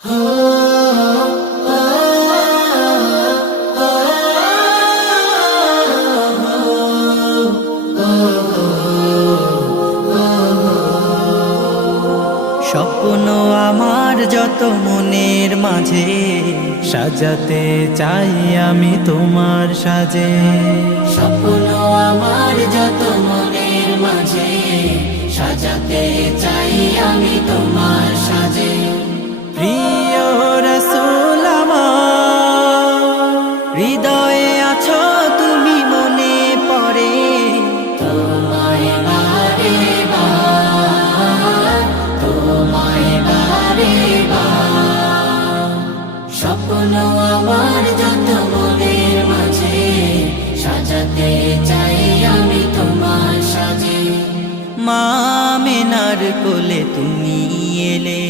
স্বপ্ন আমার যত মনের মাঝে সাজাতে চাই আমি তোমার সাজে। স্বপ্ন আমার যত মনের মাঝে সাজাতে চাই আমি তোমার সাজে। প্রিয় রাসূল আমার, হৃদয়ে আছো তুমি, মনে পড়ে তোমায় বারে বার, তোমায় বারে বার। স্বপ্ন আমার যত মনের মাঝে সাজাতে চাই আমি তোমার সাজে। মা আমিনার কোলে তুমি এলে,